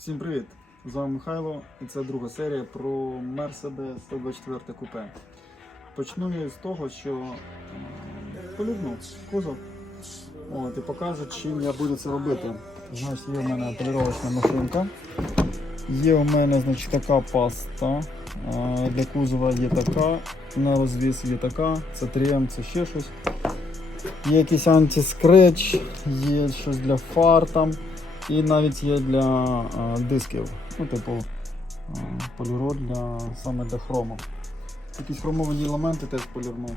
Всім привіт! З вами Михайло і це друга серія про Mercedes 124 купе. Почну я з того, що е, полюбну кузов От, і покажу, чим я буду це робити. Значить, є у мене поліровочна машинка. Є у мене значить, така паста. е, Для кузова є така, на розвіз є така, це 3М, це ще щось. Є якийсь антискреч, є щось для фар там. І навіть є для а, дисків, ну, типу а, поліроль для саме для хрому. Якісь хромовані елементи теж полірну.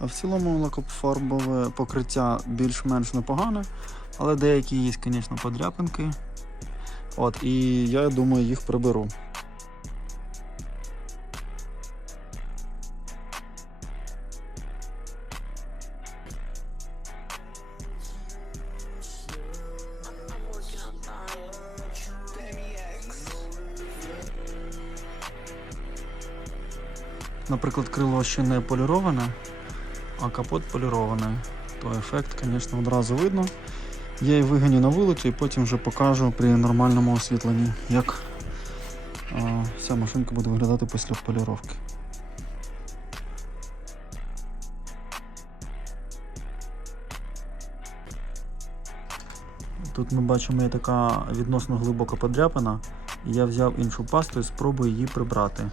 А в цілому лакофарбове покриття більш-менш непогане, але деякі є, звісно, подряпинки. От, і я думаю, їх приберу. Наприклад, крило ще не поліроване, а капот полірований, то ефект, звісно, одразу видно. Я її виганю на вулицю і потім вже покажу при нормальному освітленні, як ця машинка буде виглядати після поліровки. Тут ми бачимо є така відносно глибока подряпина. І я взяв іншу пасту і спробую її прибрати.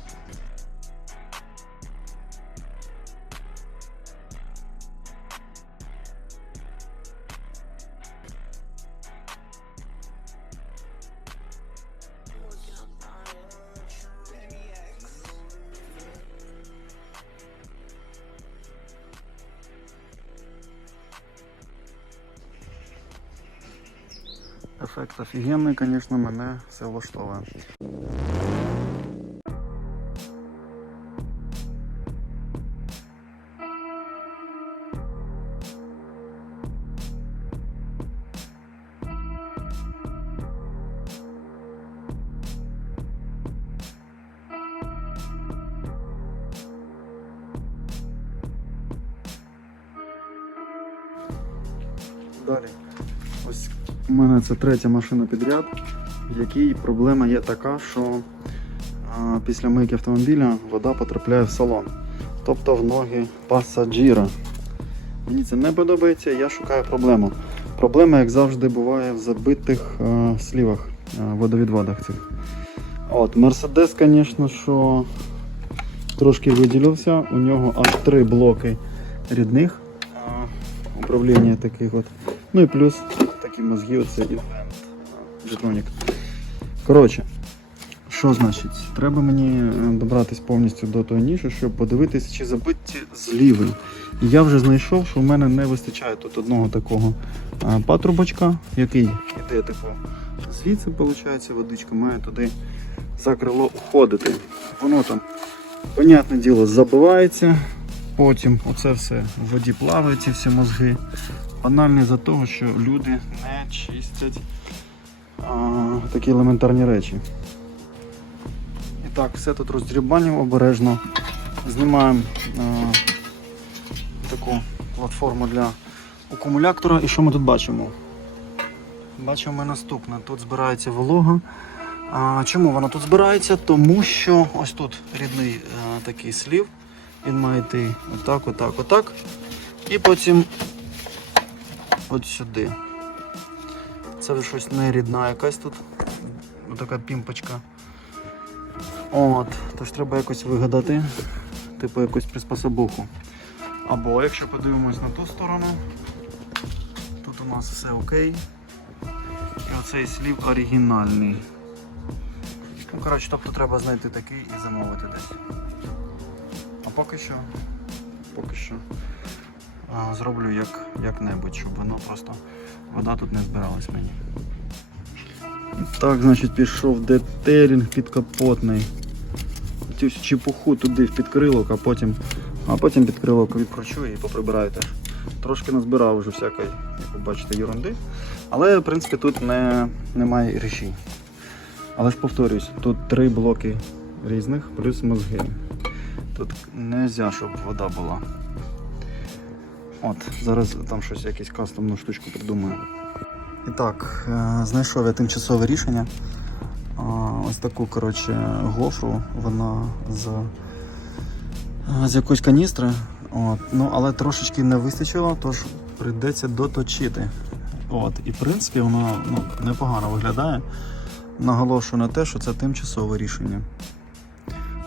Ефект офігенний, звісно, мене все влаштовує. Далі. У мене це третя машина підряд, в якій проблема є така, що а, після мийки автомобіля вода потрапляє в салон, тобто в ноги пасажира. Мені це не подобається, я шукаю проблему. Проблема, як завжди, буває в забитих а, слівах, а, водовідводах цих. От, Мерседес, звісно, що трошки виділився. У нього аж три блоки рідних управління таких от. Ну і плюс такі мозги, оце івент. Коротше, що значить? Треба мені е, добратись повністю до тої ніші, щоб подивитися, чи забиті. І я вже знайшов, що в мене не вистачає тут одного такого патрубочка, який іде типу звідси, виходить, водичка має туди за крило уходити. Воно там, понятне діло, забивається. Потім оце все в воді плаває, ці всі мозги. Банальний за того, що люди не чистять а, такі елементарні речі. І так, все тут роздрібанів обережно. Знімаємо а, таку платформу для акумулятора. І що ми тут бачимо? Бачимо ми наступне. Тут збирається волога. А, чому вона тут збирається? Тому що ось тут рідний а, такий слів. Він має йти отак, отак, отак. І потім от сюди. Це вже щось не рідна якась тут. Отака пімпочка. От, тож треба якось вигадати, типу якусь приспособуху. Або якщо подивимось на ту сторону, тут у нас все окей. І оцей слів оригінальний. Ну, коротше, тобто треба знайти такий і замовити десь. А поки що, поки що зроблю як, як-небудь, щоб воно просто вода тут не збиралась мені. Так, значить, пішов детелінг підкапотний. Цю чепуху туди в підкрилок, а потім, а потім підкрилок відкручу і поприбираю теж. Трошки назбирав вже всякої, як ви бачите, ерунди. Але в принципі тут не, немає рішень. Але ж повторюсь, тут три блоки різних, плюс мозги. Тут не можна, щоб вода була. От, зараз там щось якусь кастомну штучку придумаю. І так, е, знайшов я тимчасове рішення. Ось таку, коротше, гофру, вона з, з якоїсь каністри. От. Ну, але трошечки не вистачило, тож прийдеться доточити. От. І в принципі воно ну, непогано виглядає. Наголошую на те, що це тимчасове рішення.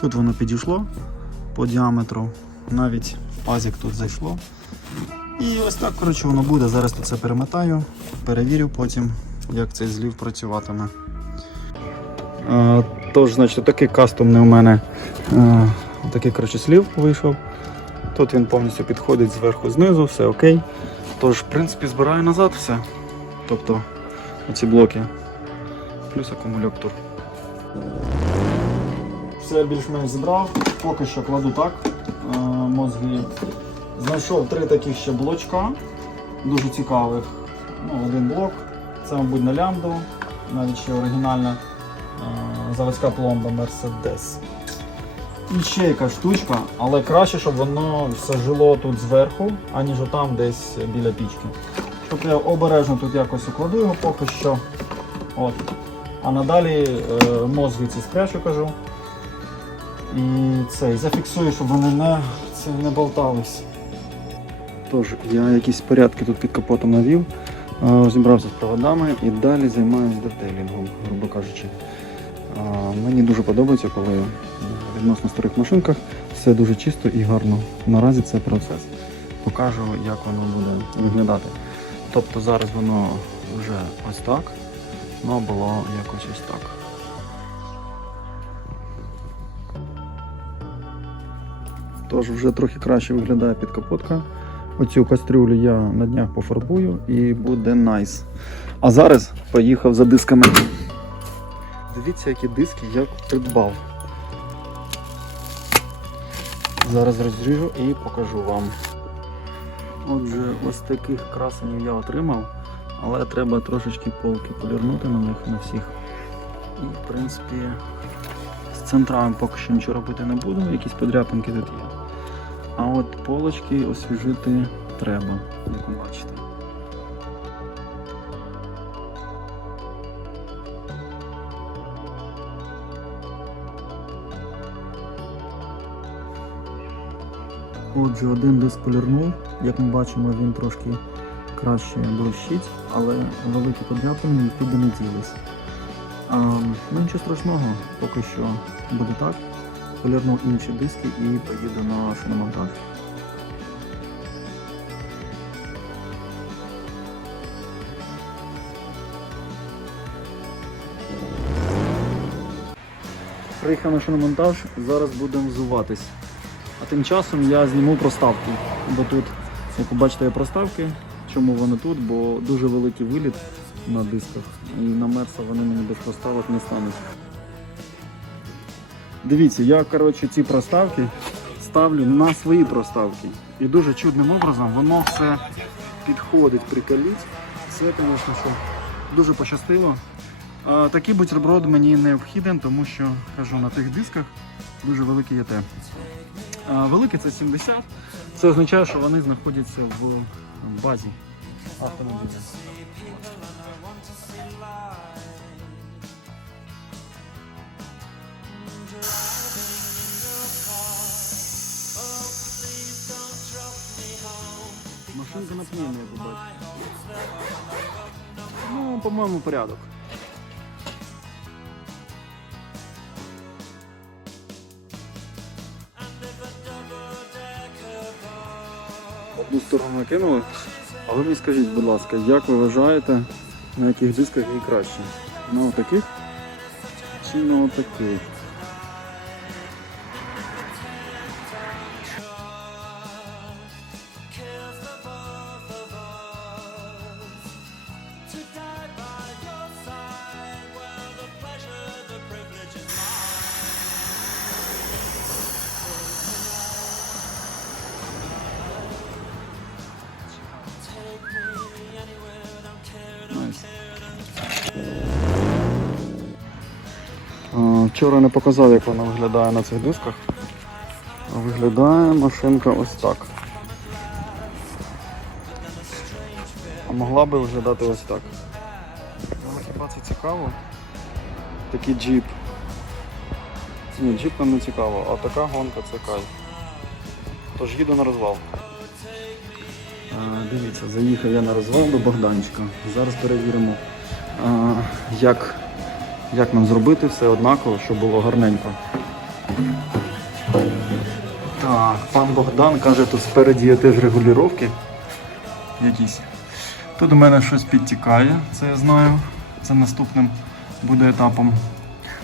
Тут воно підійшло по діаметру, навіть пазик тут зайшло. І ось так, коротше, воно буде. Зараз тут це перемотаю, перевірю потім, як цей злів працюватиме. А, тож, значить, такий кастомний у мене а, такий коротше, слів вийшов. Тут він повністю підходить зверху знизу, все окей. Тож, в принципі, збираю назад все. Тобто оці блоки. Плюс акумулятор. Все більш-менш зібрав. Поки що кладу так. Мозги. Знайшов три таких ще блочка. Дуже цікавих. Ну, один блок. Це, мабуть, на лямбду. Навіть ще оригінальна е, заводська пломба Mercedes. І ще яка штучка, але краще, щоб воно все жило тут зверху, аніж там десь біля пічки. Щоб я обережно тут якось укладу його поки що. От. А надалі е, мозги ці спрячу, кажу. І це, і зафіксую, щоб вони не, це, не болтались. Тож, я якісь порядки тут під капотом навів, е, розібрався з проводами і далі займаюся детейлінгом, грубо кажучи. Мені дуже подобається, коли відносно старих машинках все дуже чисто і гарно. Наразі це процес. Покажу, як воно буде виглядати. Тобто зараз воно вже ось так, ну а було якось ось так. Тож вже трохи краще виглядає підкапотка. Оцю кастрюлю я на днях пофарбую і буде найс. А зараз поїхав за дисками. Дивіться, які диски я придбав. Зараз розріжу і покажу вам. Отже, ось таких красенів я отримав, але треба трошечки полки полірнути на них на всіх. І в принципі з центрами поки що нічого робити не буду, якісь подряпинки тут є. А от полочки освіжити треба, як ви бачите. Отже, один диск полірнув, як ми бачимо, він трошки краще блищить, але великі подряпини нікуди не ділись. А, ну нічого страшного, поки що буде так. Полірну інші диски і поїду на шиномонтаж. Приїхав на шиномонтаж, зараз будемо взуватись. А тим часом я зніму проставки. Бо тут, як ви бачите, є проставки. Чому вони тут? Бо дуже великий виліт на дисках. І на мерса вони мені без проставок не стануть. Дивіться, я коротше, ці проставки ставлю на свої проставки. І дуже чудним образом воно все підходить, приколіть. Це, звісно, що дуже пощастило. А, такий бутерброд мені необхіден, тому що кажу, на тих дисках дуже великий ЄТ. А, Велике це 70. Це означає, що вони знаходяться в базі автомобіля. Машинка на як ви бачите. Ну, по-моєму, порядок. Одну сторону накинули. А ви мені скажіть, будь ласка, як ви вважаєте, на яких дисках їй краще? На отаких чи на отаких? Вчора не показав, як вона виглядає на цих дисках. Виглядає машинка ось так. А могла би виглядати ось так. хіба це цікаво? Такий джип. Ні, джип нам не цікаво, а така гонка це кайф. Тож їду на розвал. А, дивіться, заїхав я на розвал до Богданчика. Зараз перевіримо, а, як, як нам зробити все однаково, щоб було гарненько. Так, пан Богдан каже, тут спереді є теж регулювання якісь. Тут у мене щось підтікає, це я знаю. Це наступним буде етапом.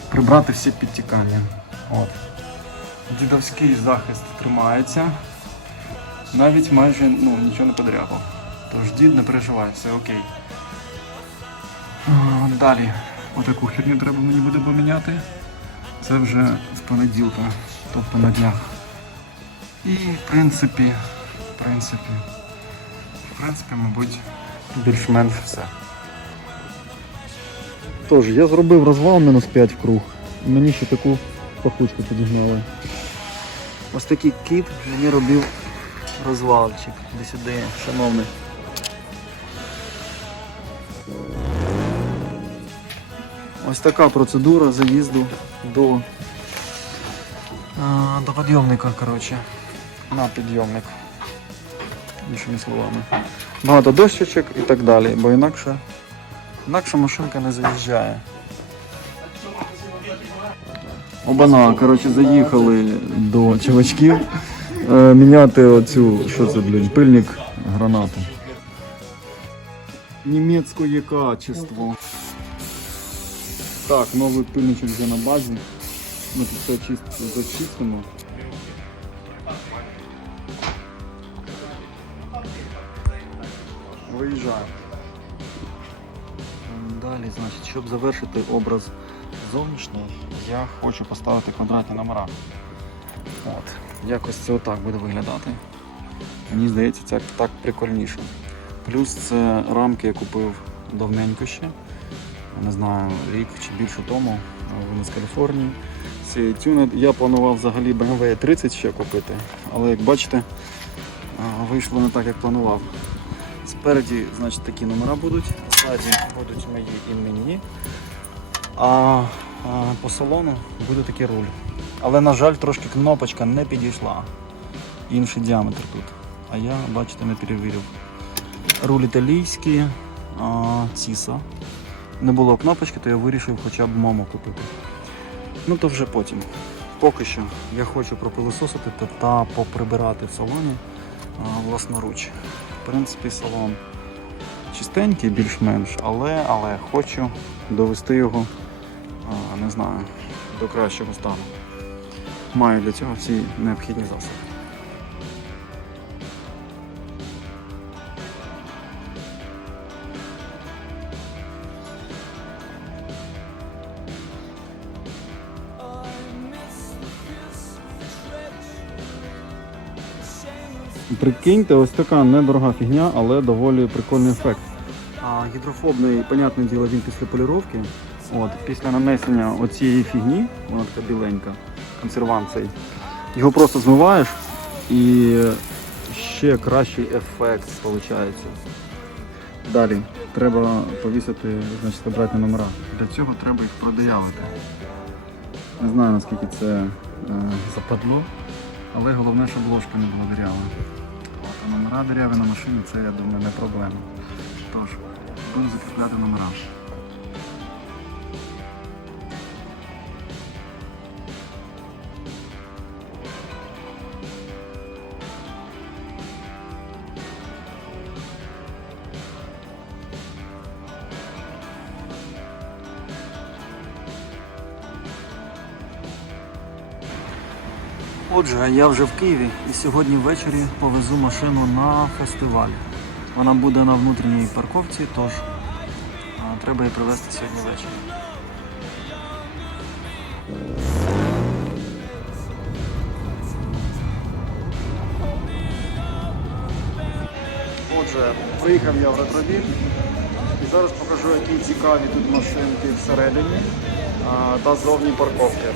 Прибрати всі підтікання. От. Дідовський захист тримається. Навіть майже ну, нічого не подряпав. Тож дід не переживай, все окей. Далі. Отаку херню треба мені буде поміняти. Це вже в понеділка, тобто на днях. І в принципі, в принципі, в принципі, мабуть, більш-менш все. Тож, я зробив розвал мінус 5 в круг. Мені ще таку пахучку підігнали. Ось такий кіт мені робив розвалчик. Де сюди, шановний. Ось така процедура заїзду до, до підйомника, коротше. На підйомник. Іншими словами. Багато дощечок і так далі, бо інакше, інакше машинка не заїжджає. Обана, коротше, заїхали до чувачків е, міняти оцю, що це, блядь, пильник гранату. Німецьке качество. Так, новий пильничок вже на базі. Ми тут все зачистимо. Виїжджаю. Далі, значить, щоб завершити образ зовнішній, я хочу поставити квадратні номера. От. Якось це отак буде виглядати. Мені здається, це так прикольніше. Плюс це рамки я купив давненько ще. Не знаю, рік чи більше тому. Вони з Каліфорнії. Тюни я планував взагалі BMW 30 ще купити, але як бачите, вийшло не так, як планував. Спереді, значить, такі номера будуть, ззаді будуть мої іменні, а, а по салону буде такий руль. Але, на жаль, трошки кнопочка не підійшла. Інший діаметр тут. А я, бачите, не перевірив. Руль італійський, Ціса. Не було кнопочки, то я вирішив хоча б мому купити. Ну то вже потім. Поки що я хочу пропилососити та- та поприбирати в салоні а, власноруч. В принципі, салон чистенький, більш-менш, але, але хочу довести його, а, не знаю, до кращого стану. Маю для цього всі необхідні засоби. Прикиньте, ось така недорога фігня, але доволі прикольний ефект. А, гідрофобний, понятне діло, він після поліровки. От, після нанесення оцієї фігні, вона така біленька, консервант цей, його просто змиваєш і ще кращий ефект виходить. Далі треба повісити значить, квадратні номера. Для цього треба їх продиявити. Не знаю наскільки це е, западло, але головне, щоб ложка не була дирява. А номера диряві на машині це, я думаю, не проблема. Тож, будемо закріпляти номера. Отже, я вже в Києві і сьогодні ввечері повезу машину на фестиваль. Вона буде на внутрішній парковці, тож треба її привезти сьогодні ввечері. Отже, приїхав я в ретробіль і зараз покажу, які цікаві тут машинки всередині та зовні парковки.